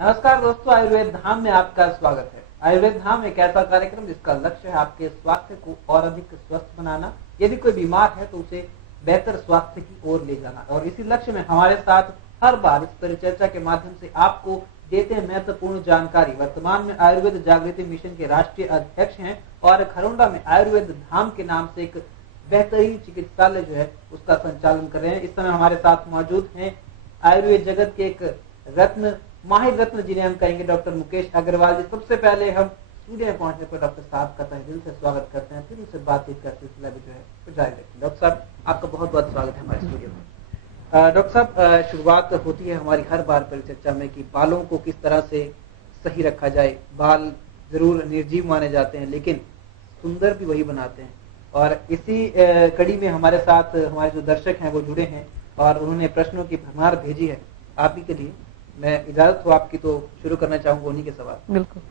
नमस्कार दोस्तों, आयुर्वेद धाम में आपका स्वागत है। आयुर्वेद धाम एक ऐसा कार्यक्रम जिसका लक्ष्य है आपके स्वास्थ्य को और अधिक स्वस्थ बनाना। यदि कोई बीमार है तो उसे बेहतर स्वास्थ्य की ओर ले जाना, और इसी लक्ष्य में हमारे साथ हर बार इस परिचर्चा के माध्यम से आपको देते हैं महत्वपूर्ण जानकारी। वर्तमान में आयुर्वेद जागृति मिशन के राष्ट्रीय अध्यक्ष हैं और खरोंडा में आयुर्वेद धाम के नाम से एक बेहतरीन चिकित्सालय जो है उसका संचालन कर रहे हैं। इस समय हमारे साथ मौजूद हैं आयुर्वेद जगत के एक रत्न, माहिर रत्न जिन्हें हम कहेंगे डॉक्टर मुकेश अग्रवाल जी। सबसे पहले हम स्टूडियो में पहुंचने पर डॉक्टर साहब का तहे दिल से स्वागत करते हैं, फिर उनसे बातचीत का सिलसिला भी जो है तो जारी रखें। डॉक्टर साहब, आपका बहुत बहुत स्वागत है हमारे स्टूडियो में। डॉक्टर साहब, शुरुआत होती है हमारी हर बार परिचर्चा में कि बालों को किस तरह से सही रखा जाए। बाल जरूर निर्जीव माने जाते हैं लेकिन सुंदर भी वही बनाते हैं, और इसी कड़ी में हमारे साथ हमारे जो दर्शक हैं वो जुड़े हैं और उन्होंने प्रश्नों की भरमार भेजी है आप ही के लिए। मैं इजाजत हो आपकी तो शुरू करना चाहूंगा उन्हीं के सवाल। बिल्कुल।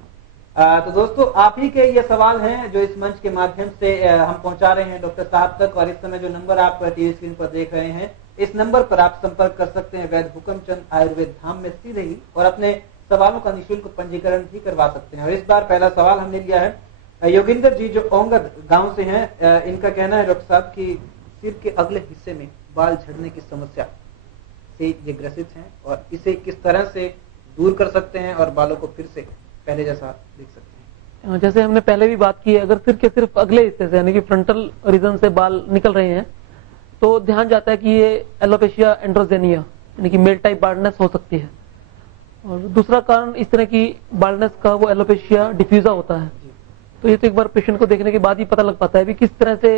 तो दोस्तों, आप ही के ये सवाल हैं जो इस मंच के माध्यम से हम पहुंचा रहे हैं डॉक्टर साहब तक। और इस समय जो नंबर आप टीवी स्क्रीन पर देख रहे हैं, इस नंबर पर आप संपर्क कर सकते हैं वैद्य हुकमचंद आयुर्वेद धाम में सीधे ही, और अपने सवालों का निःशुल्क पंजीकरण भी करवा सकते हैं। और इस बार पहला सवाल हमने लिया है योगिंदर जी जो ओंगद गाँव से है। इनका कहना है डॉक्टर साहब की सिर के अगले हिस्से में बाल झड़ने की समस्या से ये ग्रसित हैं, और इसे किस तरह से दूर कर सकते हैं और बालों को फिर से पहले जैसा देख सकते हैं। जैसे हमने पहले भी बात की है, अगर सिर के सिर्फ अगले हिस्से से यानी कि फ्रंटल रीजन से बाल निकल रहे हैं तो ध्यान जाता है कि ये एलोपेशिया एंड्रोजेनिया यानी कि मेल टाइप बाल्डनेस हो सकती है। और दूसरा कारण इस तरह की बाल्डनेस का वो एलोपेशिया डिफ्यूजा होता है। तो ये तो एक बार पेशेंट को देखने के बाद ही पता लग पाता है कि किस तरह से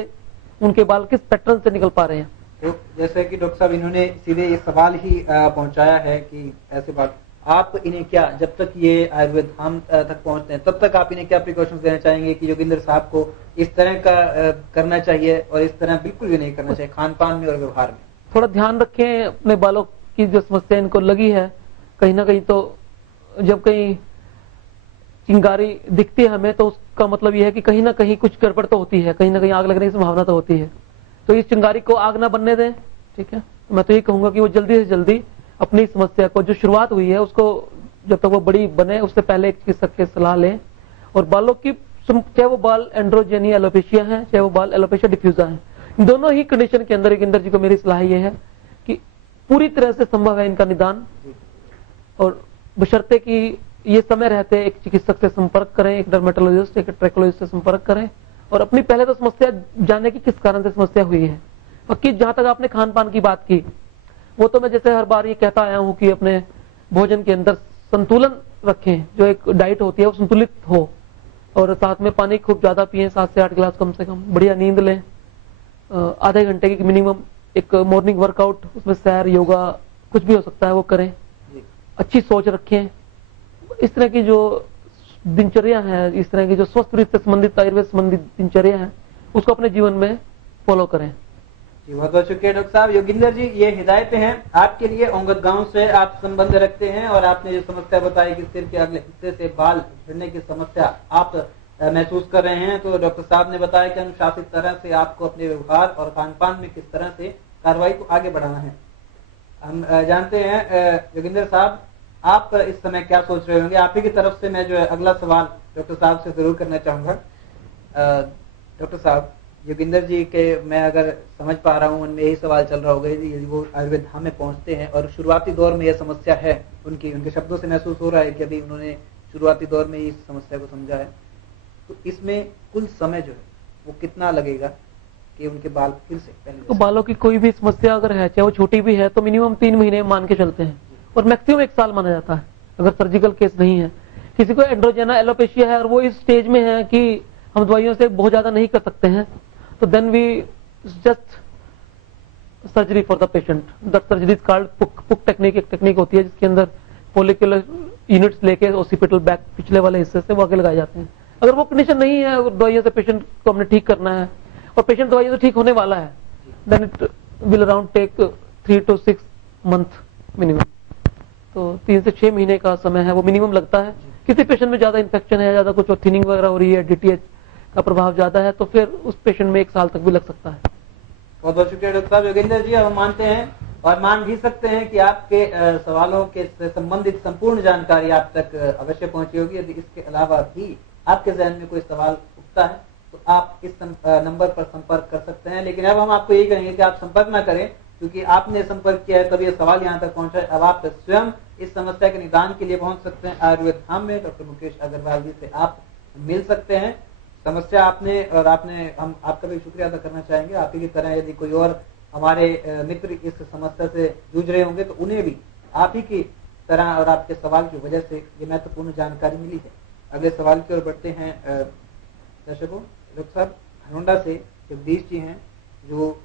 उनके बाल किस पैटर्न से निकल पा रहे हैं। तो जैसे कि डॉक्टर साहब इन्होंने सीधे ये सवाल ही पहुंचाया है कि ऐसे बात आप इन्हें क्या, जब तक ये आयुर्वेद धाम तक पहुंचते हैं तब तक आप इन्हें क्या प्रिकॉशंस देना चाहेंगे कि योगिंदर साहब को इस तरह का करना चाहिए और इस तरह बिल्कुल भी नहीं करना चाहिए खान पान में और व्यवहार में? थोड़ा ध्यान रखें अपने बालों की, जो समस्या इनको लगी है कहीं ना कहीं, तो जब कहीं चिंगारी दिखती है हमें तो उसका मतलब यह है कि कहीं ना कहीं कुछ गड़बड़ तो होती है, कहीं ना कहीं आग लगने की संभावना तो होती है। तो इस चिंगारी को आग ना बनने दें, ठीक है। मैं तो ये कहूंगा कि वो जल्दी से जल्दी अपनी समस्या को, जो शुरुआत हुई है उसको जब तक वो बड़ी बने उससे पहले एक चिकित्सक की सलाह लें। और बालों की, चाहे वो बाल एंड्रोजेनिया एलोपेशिया है चाहे वो बाल एलोपेशिया डिफ्यूजा है, दोनों ही कंडीशन के अंदर योगिंदर जी को मेरी सलाह ये है कि पूरी तरह से संभव है इनका निदान, और बशर्ते कि ये समय रहते एक चिकित्सक से संपर्क करें, एक डर्मेटोलॉजिस्ट एक ट्रैकोलॉजिस्ट से संपर्क करें और अपनी पहले तो समस्या जाने की किस कारण से समस्या हुई है। बाकी जहां तक आपने खान पान की बात की, वो तो मैं जैसे हर बार ये कहता आया हूं कि अपने भोजन के अंदर संतुलन रखें, जो एक डाइट होती है वो संतुलित हो, और साथ में पानी खूब ज्यादा पिए, 7 से 8 गिलास कम से कम, बढ़िया नींद लें, आधे घंटे की मिनिमम एक मॉर्निंग वर्कआउट, उसमें सैर योगा कुछ भी हो सकता है वो करें, अच्छी सोच रखें। इस तरह की जो दिनचर्या है, इस तरह की जो स्वस्थ रूप से संबंधित आयुर्वेद संबंधित दिनचर्या है उसको अपने जीवन में फॉलो करें। बहुत बहुत शुक्रिया डॉक्टर साहब। योगिंदर जी, ये हिदायतें हैं आपके लिए। ओंगद गांव से आप संबंध रखते हैं और आपने जो समस्या बताई कि सिर के अगले हिस्से से बाल झड़ने की समस्या आप महसूस कर रहे हैं, तो डॉक्टर साहब ने बताया कि अनुशासित तरह से आपको अपने व्यवहार और खान पान में किस तरह से कार्रवाई को आगे बढ़ाना है। हम जानते हैं योगिंदर साहब, आप इस समय क्या सोच रहे होंगे। आप ही की तरफ से मैं जो है अगला सवाल डॉक्टर साहब से जरूर करना चाहूंगा। डॉक्टर साहब, योगिंदर जी के मैं अगर समझ पा रहा हूँ उनमें यही सवाल चल रहा होगा यदि वो आयुर्वेद धाम में पहुंचते हैं और शुरुआती दौर में यह समस्या है, उनके शब्दों से महसूस हो रहा है कि अभी उन्होंने शुरुआती दौर में इस समस्या को समझा है, तो इसमें कुल समय जो है वो कितना लगेगा कि उनके बाल फिर से पहले? तो बालों की कोई भी समस्या अगर है, चाहे वो छोटी भी है, तो मिनिमम 3 महीने मान के चलते हैं और मैक्सिमम 1 साल माना जाता है अगर सर्जिकल केस नहीं है। किसी को एंड्रोजेना एलोपेशिया है और वो इस स्टेज में है कि हम दवाइयों से बहुत ज्यादा नहीं कर सकते हैं, तो then we just surgery for the patient. That surgery is called पुक टेक्निक। एक टेक्निक होती है जिसके अंदर फॉलिकुलर यूनिट्स लेके ओसिपिटल बैक पिछले वाले हिस्से से वो आगे लगाए जाते हैं। अगर वो कंडीशन नहीं है, दवाइयों से पेशेंट को हमने ठीक करना है और पेशेंट दवाइयों से ठीक होने वाला है, then it will around take 3 to 6 month minimum. तो 3 से 6 महीने का समय है वो मिनिमम लगता है। किसी पेशेंट में ज्यादा इन्फेक्शन है, ज्यादा कुछ थिनिंग वगैरह हो रही है, डीटीएच का प्रभाव ज्यादा है, तो फिर उस पेशेंट में 1 साल तक भी लग सकता है। बहुत बहुत शुक्रिया डॉक्टर साहब। योगेंद्र जी, अब हम मानते हैं और मान भी सकते हैं कि आपके सवालों के से संबंधित संपूर्ण जानकारी आप तक अवश्य पहुंची होगी। यदि इसके अलावा भी आपके जहन में कोई सवाल उठता है तो आप इस नंबर पर संपर्क कर सकते हैं। लेकिन अब हम आपको यही कहेंगे कि आप संपर्क ना करें, क्योंकि आपने संपर्क किया है तब ये सवाल यहाँ तक पहुंचा है। अब आप स्वयं इस समस्या के निदान के लिए पहुंच सकते हैं आयुर्वेद धाम में। डॉक्टर मुकेश अग्रवाल जी से आप मिल सकते हैं। समस्या आपने हम आपका भी शुक्रिया अदा करना चाहेंगे। आप ही की तरह यदि कोई और हमारे मित्र इस समस्या से जूझ रहे होंगे तो उन्हें भी आप ही की तरह और आपके सवाल की वजह से ये महत्वपूर्ण जानकारी मिली है। अगले सवाल की ओर बढ़ते हैं। दर्शकों, डॉक्टर साहब हनुंडा से जगदीश जी हैं जो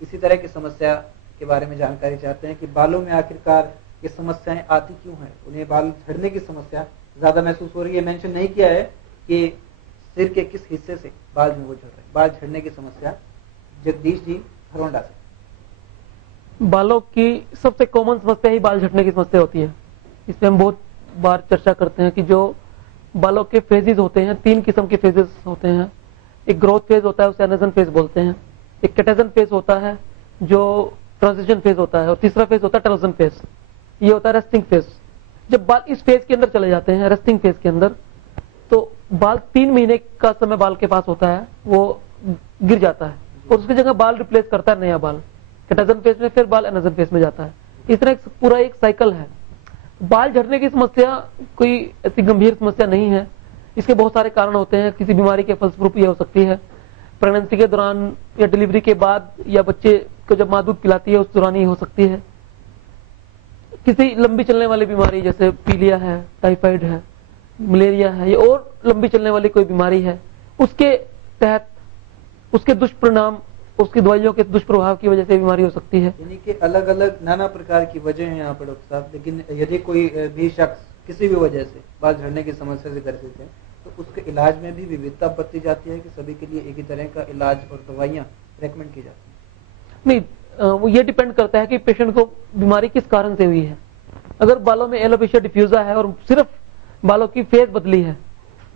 इसी तरह की समस्या के बारे में जानकारी चाहते हैं कि बालों में आखिरकार ये समस्याएं आती क्यों हैं। उन्हें बाल झड़ने की समस्या ज्यादा महसूस हो रही है। मेंशन नहीं किया है कि सिर के किस हिस्से से बाल में वो झड़ रहे हैं। बाल झड़ने की समस्या, जगदीश जी हरोंडा से। बालों की सबसे कॉमन समस्या ही बाल झड़ने की समस्या होती है। इसमें हम बहुत बार चर्चा करते हैं कि जो बालों के फेजेस होते हैं, 3 किस्म के फेजेस होते हैं। एक ग्रोथ फेज होता है, उसे एनाजन फेज बोलते हैं। एक कैटाजन फेज होता है जो ट्रांजिशन फेज होता है, और तीसरा फेज होता है टेलोजन फेज। ये होता है रेस्टिंग फेज। जब बाल इस फेज के अंदर चले जाते हैं, रेस्टिंग फेज के अंदर, तो बाल 3 महीने का समय बाल के पास होता है, वो गिर जाता है और उसकी जगह बाल रिप्लेस करता है नया बाल। कैटाजन फेज में फिर बाल एनाजन फेज में जाता है। इस तरह पूरा एक साइकिल है। बाल झड़ने की समस्या कोई ऐसी गंभीर समस्या नहीं है। इसके बहुत सारे कारण होते हैं। किसी बीमारी के फलस्वरूप ये हो सकती है, प्रेगनेंसी के दौरान या डिलीवरी के बाद, या बच्चे को जब माँ दूध पिलाती है उस दौरान ही हो सकती है। किसी लंबी चलने वाली बीमारी जैसे पीलिया है, टाइफाइड है, मलेरिया है, या और लंबी चलने वाली कोई बीमारी है, उसके तहत उसके दुष्परिणाम, उसकी दवाइयों के दुष्प्रभाव की वजह से बीमारी हो सकती है। यानी कि अलग अलग नाना प्रकार की वजह है यहाँ पर डॉक्टर साहब। लेकिन यदि कोई भी शख्स किसी भी वजह से बाल झड़ने की समस्या से ग्रसित है तो उसके इलाज में भी विविधता बरती जाती है कि सभी के लिए एक ही तरह का इलाज और दवाइयाँ रेकमेंड की जाती है। नहीं, वो ये डिपेंड करता है कि पेशेंट को बीमारी किस कारण से हुई है। अगर बालों में एलोपेशिया डिफ्यूजा है और सिर्फ बालों की फेज बदली है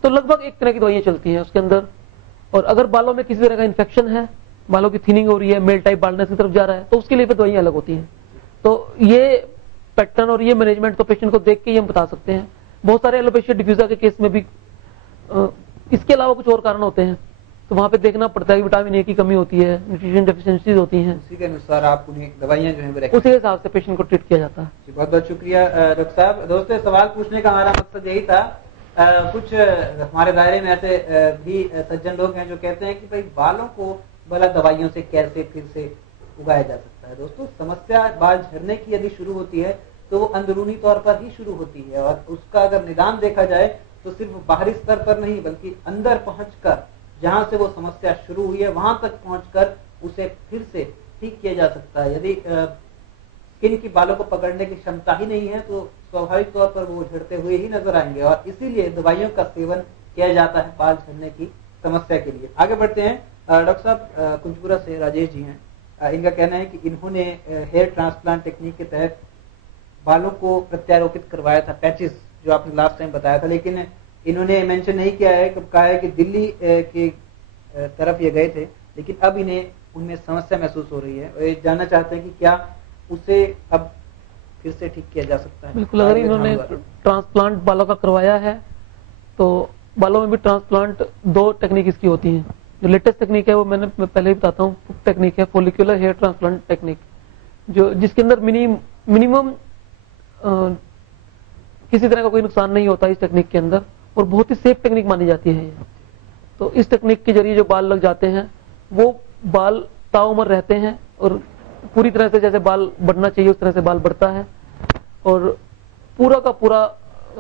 तो लगभग एक तरह की दवाइयाँ चलती हैं उसके अंदर। और अगर बालों में किसी तरह का इन्फेक्शन है, बालों की थिनिंग हो रही है, मेल टाइप बाल्डनेस की तरफ जा रहा है, तो उसके लिए फिर दवाइयाँ अलग होती हैं। तो ये पैटर्न और ये मैनेजमेंट तो पेशेंट को देख के ही हम बता सकते हैं। बहुत सारे एलोपेशिया डिफ्यूजा के केस में भी इसके अलावा कुछ और कारण होते हैं, तो वहां पे देखना पड़ता है कि विटामिन ए की कमी होती है, न्यूट्रिशन डेफिशिएंसीज होती हैं। उसी के अनुसार आप उन्हें दवाइयाँ जो है उसी हिसाब से पेशेंट को ट्रीट किया जाता है। बहुत बहुत शुक्रिया डॉक्टर साहब। दोस्तों, सवाल पूछने का हमारा मकसद यही था। कुछ हमारे दायरे में ऐसे भी सज्जन लोग हैं जो कहते हैं कि भाई बालों को भला दवाइयों से कैसे फिर से उगाया जा सकता है। दोस्तों, समस्या बाल झड़ने की यदि शुरू होती है तो वो अंदरूनी तौर पर ही शुरू होती है, और उसका अगर निदान देखा जाए तो सिर्फ बाहरी स्तर पर नहीं बल्कि अंदर पहुंचकर, जहां से वो समस्या शुरू हुई है वहां तक पहुंचकर उसे फिर से ठीक किया जा सकता है। यदि स्किन की बालों को पकड़ने की क्षमता ही नहीं है तो स्वाभाविक तौर पर वो झड़ते हुए ही नजर आएंगे, और इसीलिए दवाइयों का सेवन किया जाता है बाल झड़ने की समस्या के लिए। आगे बढ़ते हैं। डॉक्टर साहब कुंजपुरा से राजेश जी हैं। इनका कहना है कि इन्होंने हेयर ट्रांसप्लांट टेक्निक के तहत बालों को प्रत्यारोपित करवाया था, पैचेस जो आपने लास्ट टाइम बताया था, लेकिन इन्होंने मेंशन नहीं किया है, कहा है कि दिल्ली की तरफ ये गए थे, लेकिन अब इन्हें उनमें समस्या महसूस हो रही है और ये जानना चाहते हैं कि क्या उसे अब फिर से ठीक किया जा सकता है। बिल्कुल, अगर इन्होंने ट्रांसप्लांट बालों का करवाया है तो बालों में भी ट्रांसप्लांट 2 टेक्निक इसकी होती हैं। जो लेटेस्ट टेक्निक है वो मैं पहले ही बताता हूँ, टेक्निक है फॉलिकुलर हेयर ट्रांसप्लांट टेक्निक, जो जिसके अंदर मिनिमम किसी तरह का कोई नुकसान नहीं होता इस टेक्निक के अंदर, और बहुत ही सेफ टेक्निक मानी जाती है। तो इस टेक्निक के जरिए जो बाल लग जाते हैं वो बाल ताउम्र रहते हैं, और पूरी तरह से जैसे बाल बढ़ना चाहिए उस तरह से बाल बढ़ता है, और पूरा का पूरा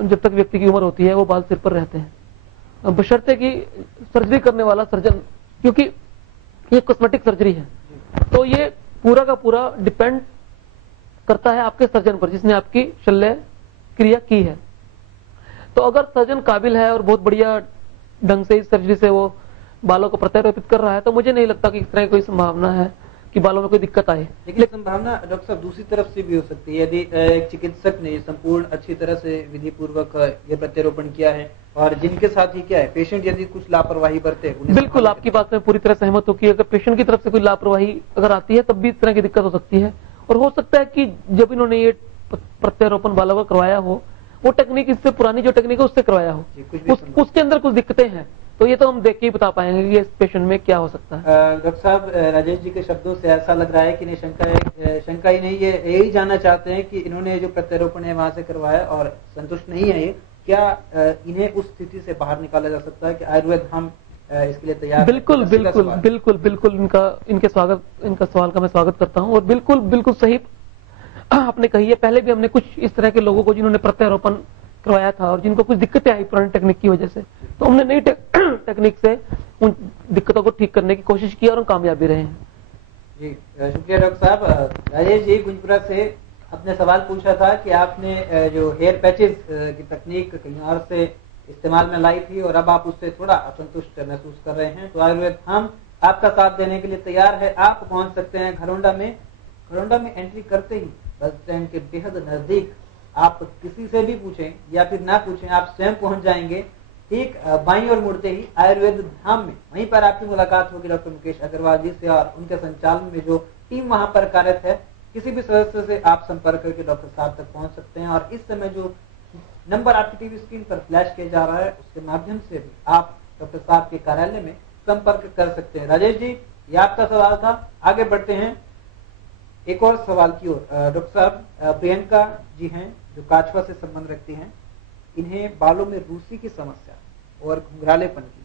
जब तक व्यक्ति की उम्र होती है वो बाल सिर पर रहते हैं, बशर्ते कि सर्जरी करने वाला सर्जन, क्योंकि ये कॉस्मेटिक सर्जरी है तो ये पूरा का पूरा डिपेंड करता है आपके सर्जन पर जिसने आपकी शल्य क्रिया की है। तो अगर सर्जन काबिल है और बहुत बढ़िया ढंग से इस सर्जरी से वो बालों को प्रत्यारोपित कर रहा है तो मुझे नहीं लगता कि इस तरह की कोई संभावना है कि बालों में कोई दिक्कत आए। लेकिन संभावना डॉक्टर साहब दूसरी तरफ से भी हो सकती है। यदि एक चिकित्सक ने संपूर्ण अच्छी तरह से विधि पूर्वक ये प्रत्यारोपण किया है और जिनके साथ ही क्या है पेशेंट यदि कुछ लापरवाही बरते, बिल्कुल आपकी बात में पूरी तरह सहमत हूँ कि अगर पेशेंट की तरफ से कोई लापरवाही अगर आती है तब भी इस तरह की दिक्कत हो सकती है। और हो सकता है कि जब इन्होंने ये प्रत्यारोपण बालों का करवाया हो, वो टेक्निक इससे पुरानी जो टेक्निक है उससे करवाया हो, उसके अंदर कुछ दिक्कतें हैं, तो ये तो हम देख के ही बता पाएंगे कि इस पेशेंट में क्या हो सकता है। डॉक्टर साहब, राजेश जी के शब्दों से ऐसा लग रहा है कि नहीं, शंका ही नहीं, ये यही जानना चाहते हैं कि इन्होंने जो प्रत्यारोपण है वहां से करवाया और संतुष्ट नहीं है ये, क्या इन्हें उस स्थिति से बाहर निकाला जा सकता है कि आयुर्वेद हम इसके लिए तैयार? बिल्कुल बिल्कुल बिल्कुल बिल्कुल, इनका सवाल का मैं स्वागत करता हूँ और बिल्कुल बिल्कुल सही आपने कही है। पहले भी हमने कुछ इस तरह के लोगों को जिन्होंने प्रत्यारोपण करवाया था और जिनको कुछ दिक्कतें आई पुरानी टेक्निक की वजह से, तो हमने नई टेक्निक से उन दिक्कतों को ठीक करने की कोशिश की और हम कामयाब भी रहे हैं। जी शुक्रिया डॉक्टर साहब। राजेश जी गुंजपुरा से अपने सवाल पूछा था कि आपने जो हेयर पैचेस की तकनीक कहीं और से इस्तेमाल में लाई थी और अब आप उससे थोड़ा असंतुष्ट महसूस कर रहे हैं, तो आयुर्वेद हम आपका साथ देने के लिए तैयार है। आप पहुंच सकते हैं घरौंडा में एंट्री करते ही बस स्टैंड के बेहद नजदीक, आप किसी से भी पूछें या फिर ना पूछें, आप स्वयं पहुंच जाएंगे। ठीक बाईं ओर मुड़ते ही आयुर्वेद धाम में, वहीं पर आपकी मुलाकात होगी डॉक्टर मुकेश अग्रवाल जी से और उनके संचालन में जो टीम वहां पर कार्यरत है। किसी भी सदस्य से आप संपर्क करके डॉक्टर साहब तक पहुंच सकते हैं और इस समय जो नंबर आपकी टीवी स्क्रीन पर फ्लैश किया जा रहा है उसके माध्यम से भी आप डॉक्टर साहब के कार्यालय में संपर्क कर सकते हैं। राजेश जी, ये आपका सवाल था, आगे बढ़ते हैं एक और सवाल की ओर। डॉक्टर साहब, प्रियंका जी हैं जो काछवा से संबंध रखती हैं, इन्हें बालों में रूसी की समस्या और घुंघरालेपन की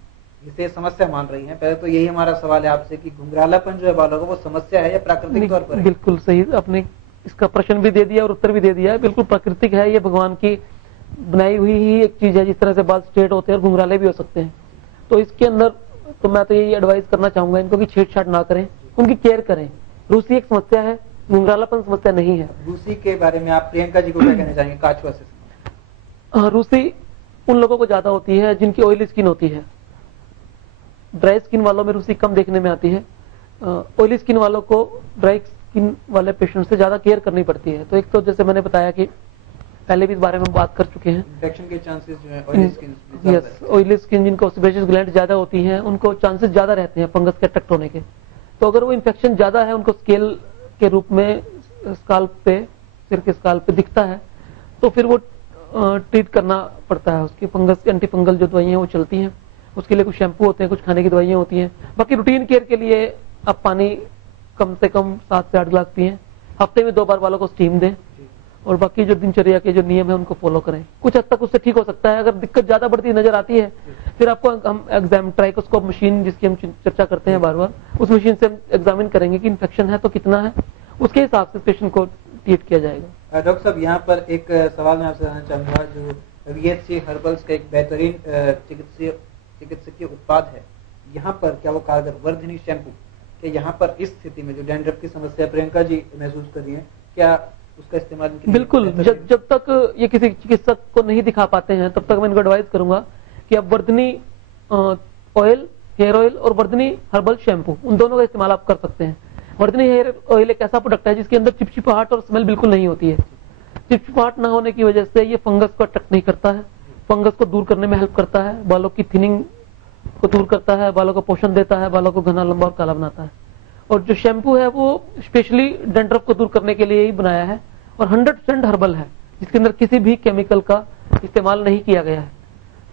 जिसे समस्या मान रही हैं। पहले तो यही हमारा सवाल है आपसे कि घुंघरालापन जो है बालों का, वो समस्या है या प्राकृतिक तौर पर? बिल्कुल सही, आपने इसका प्रश्न भी दे दिया और उत्तर भी दे दिया है। बिल्कुल प्राकृतिक है, ये भगवान की बनाई हुई ही एक चीज है। जिस तरह से बाल स्ट्रेट होते हैं और घुंघराले भी हो सकते हैं, तो इसके अंदर तो मैं तो यही एडवाइस करना चाहूंगा इनको कि छेड़छाड़ ना करें, उनकी केयर करें। रूसी एक समस्या है, घुंघरालापन समस्या नहीं है। रूसी के बारे में आप प्रियंका जी को क्या कहना चाहेंगे काछवा से? रूसी उन लोगों को ज्यादा होती है जिनकी ऑयली स्किन होती है। ड्राई स्किन वालों में रूसी कम देखने में आती है। ऑयली स्किन वालों को ड्राई स्किन वाले पेशेंट से ज्यादा केयर करनी पड़ती है। तो एक तो जैसे मैंने बताया कि पहले भी इस बारे में बात कर चुके हैं, इन्फेक्शन के चांसेस जो है oily skin, yes, oily skin जिनको सेबेशियस ग्लैंड ज्यादा होती हैं उनको चांसेस ज्यादा रहते हैं फंगस के अट्रैक्ट होने के। तो अगर वो इन्फेक्शन ज्यादा है, उनको स्केल के रूप में स्काल्प पे, सिर के स्काल्प पे दिखता है, तो फिर वो ट्रीट करना पड़ता है। उसकी फंगस एंटी फंगल जो दवाइयां वो चलती हैं, उसके लिए कुछ शैम्पू होते हैं, कुछ खाने की दवाइयां होती हैं। बाकी रूटीन केयर के लिए आप पानी कम से कम 7 से 8 गिलास पिएं, हफ्ते में 2 बार बालों को स्टीम दें और बाकी जो दिनचर्या के जो नियम है उनको फॉलो करें। कुछ हद तक उससे ठीक हो सकता है। अगर दिक्कत ज्यादा बढ़ती नजर आती है, फिर आपको हम एग्जाम ट्राइकोस्कोप मशीन जिसकी हम चर्चा करते हैं बार बार, उस मशीन से हम एग्जामिन करेंगे कि इन्फेक्शन है तो कितना है, उसके हिसाब से पेशेंट को ट्रीट किया जाएगा। डॉक्टर साहब, यहाँ पर एक सवाल मैं आपसे जानना चाहूंगा। जो VHC हर्बल्स का एक बेहतरीन चिकित्सकीय उत्पाद है, यहाँ पर क्या वो कारगर वर्धिनी शैम्पू, क्या यहाँ पर इस स्थिति में जो डैंड्रफ की समस्या प्रियंका जी महसूस कर रही है, क्या उसका इस्तेमाल? बिल्कुल, जब तक ये किसी चिकित्सक को नहीं दिखा पाते हैं तब तक मैं इनको एडवाइस करूंगा कि आप वर्धिनी ऑयल, हेयर ऑयल और वर्धिनी हर्बल शैम्पू, उन दोनों का इस्तेमाल आप कर सकते हैं। वर्धिनी हेयर ऑयल एक ऐसा प्रोडक्ट है जिसके अंदर चिपचिपाहट और स्मेल बिल्कुल नहीं होती है। चिपचिपाहट ना होने की वजह से ये फंगस को अट्रैक्ट नहीं करता है, फंगस को दूर करने में हेल्प करता है, बालों की थिनिंग को दूर करता है, बालों को पोषण देता है, बालों को घना, लंबा और काला बनाता है। और जो शैम्पू है वो स्पेशली डैंड्रफ को दूर करने के लिए ही बनाया है और 100% हर्बल है, जिसके अंदर किसी भी केमिकल का इस्तेमाल नहीं किया गया है।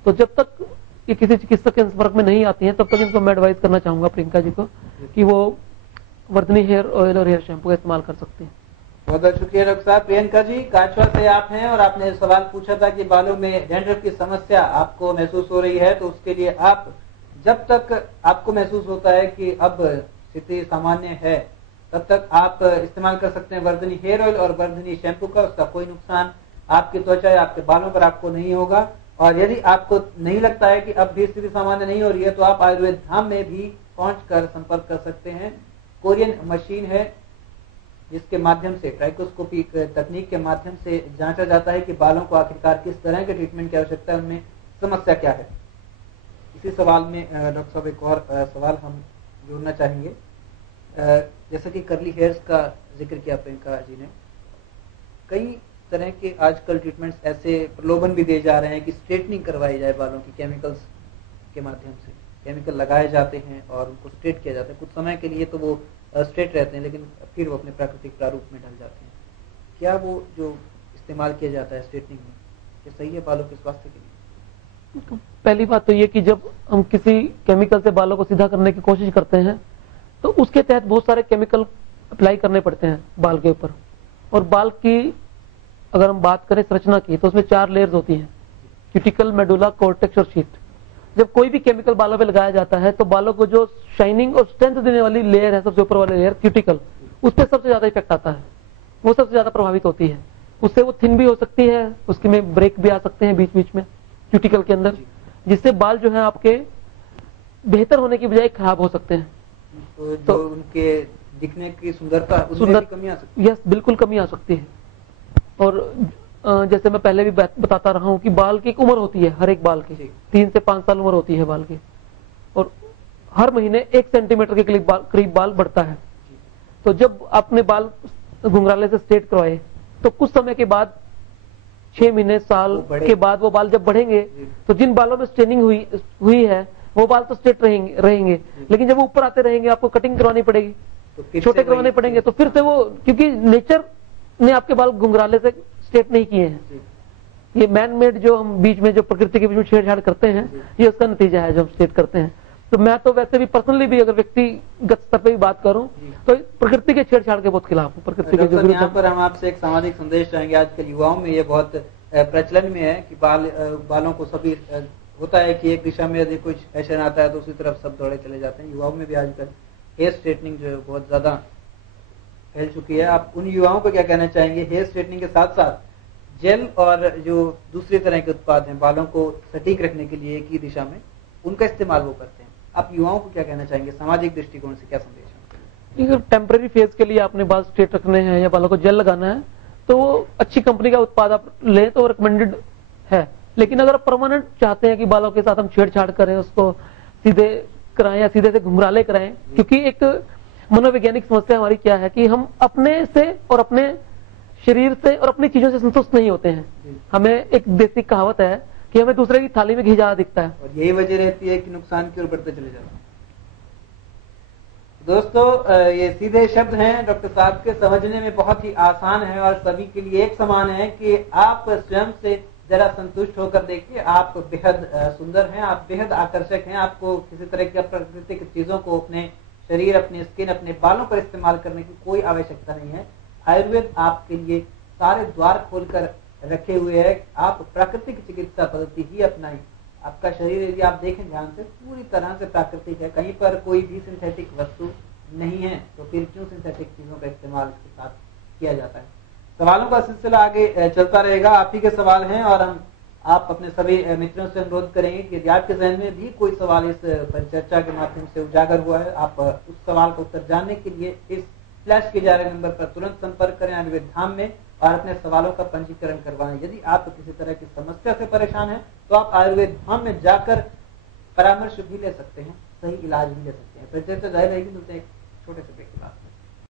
तो जब तक ये किसी चिकित्सक के संपर्क में नहीं आती है तब तक इनको मैं एडवाइस करना चाहूंगा प्रियंका जी को कि वो वर्धिनी हेयर ऑयल और हेयर शैम्पू का इस्तेमाल कर सकते हैं। बहुत बहुत शुक्रिया डॉक्टर साहब। प्रियंका जी, काछवा से आप हैं और आपने सवाल पूछा था कि बालों में डैंड्रफ की समस्या आपको महसूस हो रही है, तो उसके लिए आप जब तक आपको महसूस होता है कि अब स्थिति सामान्य है, तब तक आप इस्तेमाल कर सकते हैं वर्धिनी हेयर ऑयल और वर्धिनी शैम्पू का। उसका कोई नुकसान आपकी त्वचा या आपके बालों पर आपको नहीं होगा। और यदि आपको नहीं लगता है कि अब भी स्थिति सामान्य नहीं हो रही है, तो आप आयुर्वेद धाम में भी पहुंचकर संपर्क कर सकते हैं। कोरियन मशीन है जिसके माध्यम से, ट्राइकोस्कोपी तकनीक के माध्यम से जांचा जाता है कि बालों को आखिरकार किस तरह के ट्रीटमेंट की आवश्यकता है, उनमें समस्या क्या है। इसी सवाल में डॉक्टर साहब एक और सवाल हम जोड़ना चाहेंगे। जैसा कि कर्ली हेयर्स का जिक्र किया प्रियंका जी ने, कई तरह के आजकल ट्रीटमेंट्स ऐसे प्रलोभन भी दिए जा रहे हैं कि स्ट्रेटनिंग करवाई जाए बालों की केमिकल्स के माध्यम से। केमिकल लगाए जाते हैं और उनको स्ट्रेट किया जाता है। कुछ समय के लिए तो वो स्ट्रेट रहते हैं, लेकिन फिर वो अपने प्राकृतिक प्रारूप में ढल जाते हैं। क्या वो जो इस्तेमाल किया जाता है स्ट्रेटनिंग में, ये सही है बालों के स्वास्थ्य के लिए? पहली बात तो ये कि जब हम किसी केमिकल से बालों को सीधा करने की कोशिश करते हैं तो उसके तहत बहुत सारे केमिकल अप्लाई करने पड़ते हैं बाल के ऊपर। और बाल की अगर हम बात करें संरचना की तो उसमें 4 लेयर्स होती हैं, क्यूटिकल, मेडुला, कॉर्टेक्स और शीट। जब कोई भी केमिकल बालों पे लगाया जाता है तो बालों को जो शाइनिंग और स्ट्रेंथ देने वाली लेयर है, सबसे ऊपर वाली लेयर क्यूटिकल, उस पर सबसे ज्यादा इफेक्ट आता है, वो सबसे ज्यादा प्रभावित होती है। उससे वो थिन भी हो सकती है, उसके में ब्रेक भी आ सकते हैं बीच बीच में क्यूटिकल के अंदर, जिससे बाल जो है आपके बेहतर होने की बजाय खराब हो सकते हैं। तो उनके दिखने की सुंदरता उनमें भी कमी आ सकती है। यस, बिल्कुल कमी आ सकती है। और जैसे मैं पहले भी बताता रहा हूँ कि बाल की एक उम्र होती है, हर एक बाल की 3 से 5 साल उम्र होती है बाल की, और हर महीने 1 सेंटीमीटर के करीब बाल बढ़ता है। तो जब आपने बाल घुंघराले से स्ट्रेट करवाए तो कुछ समय के बाद 6 महीने, साल के बाद वो बाल जब बढ़ेंगे तो जिन बालों में स्ट्रेनिंग हुई है वो बाल तो स्ट्रेट रहेंगे, लेकिन जब वो ऊपर आते रहेंगे आपको कटिंग करवानी पड़ेगी, तो छोटे करवाने पड़ेंगे, तो फिर से वो, क्योंकि नेचर ने आपके बाल घुंघराले से स्ट्रेट नहीं किए हैं, ये मैन मेड जो हम बीच में जो प्रकृति के बीच में छेड़छाड़ करते हैं, ये उसका नतीजा है जो हम स्ट्रेट करते हैं। तो मैं तो वैसे भी पर्सनली भी अगर व्यक्तिगत स्तर पे भी बात करूं तो प्रकृति के छेड़छाड़ के बहुत खिलाफ हूं। प्रकृति के जो यहाँ पर हम आपसे एक सामाजिक संदेश चाहेंगे। आजकल युवाओं में ये बहुत प्रचलन में है कि बालों को सभी होता है कि एक दिशा में यदि कुछ फैशन आता है तो उसी तरफ सब दौड़े चले जाते हैं। युवाओं में भी आजकल हेयर स्ट्रेटनिंग जो है बहुत ज्यादा फैल चुकी है। आप उन युवाओं को क्या कहना चाहेंगे? हेयर स्ट्रेटनिंग के साथ साथ जेल और जो दूसरे तरह के उत्पाद हैं बालों को सटीक रखने के लिए एक ही दिशा में, उनका इस्तेमाल वो करते हैं। आप युवाओं को क्या कहना चाहेंगे? सामाजिक दृष्टिकोण से क्या संदेश है? अगर टेम्पररी फेज के लिए आपने बाल स्ट्रेट रखने हैं या बालों को जेल लगाना है तो अच्छी कंपनी का उत्पाद आप लें तो रिकमेंडेड है। लेकिन अगर आप परमानेंट चाहते हैं कि बालों के साथ हम छेड़छाड़ करें, उसको सीधे कराएं या सीधे से घुंघराले कराएं, क्योंकि एक मनोवैज्ञानिक समस्या हमारी क्या है कि हम अपने से और अपने शरीर से और अपनी चीजों से संतुष्ट नहीं होते हैं। हमें एक देसी कहावत है कि हमें दूसरे की थाली में घी ज्यादा दिखता है, और यही वजह रहती है कि नुकसान की ओर बढ़ते चले जाते हैं। दोस्तों, ये सीधे शब्द हैं डॉक्टर साहब के, समझने में बहुत ही आसान है और सभी के लिए एक समान है कि आप स्वयं से जरा संतुष्ट होकर देखिए। आप बेहद सुंदर हैं, आप बेहद आकर्षक हैं। आपको किसी तरह की अप्राकृतिक चीजों को अपने शरीर, अपनी स्किन, अपने बालों पर इस्तेमाल करने की कोई आवश्यकता नहीं है। आयुर्वेद आपके लिए सारे द्वार खोलकर रखे हुए है। आप प्राकृतिक चिकित्सा पद्धति ही अपनाएं। आपका शरीर यदि आप देखें ध्यान से पूरी तरह से प्राकृतिक है, कहीं पर कोई भी सिंथेटिक वस्तु नहीं है, तो फिर क्यों सिंथेटिक चीजों का इस्तेमाल इसके साथ किया जाता है? सवालों का सिलसिला आगे चलता रहेगा। आप ही के सवाल हैं और आप अपने सभी मित्रों से अनुरोध करेंगे कि यदि आपके जहन में भी कोई सवाल इस परिचर्चा के माध्यम से उजागर हुआ है, आप उस सवाल का उत्तर जानने के लिए इस फ्लैश किए जा रहे नंबर पर तुरंत संपर्क करें आयुर्वेद धाम में और अपने सवालों का पंजीकरण करवाएं। यदि आप किसी तरह की समस्या से परेशान हैं तो आप आयुर्वेद धाम में जाकर परामर्श भी ले सकते हैं, सही इलाज भी ले सकते हैं। परिचर्चा जारी रहेगी, मिलते हैं एक छोटे से ब्रेक के बाद।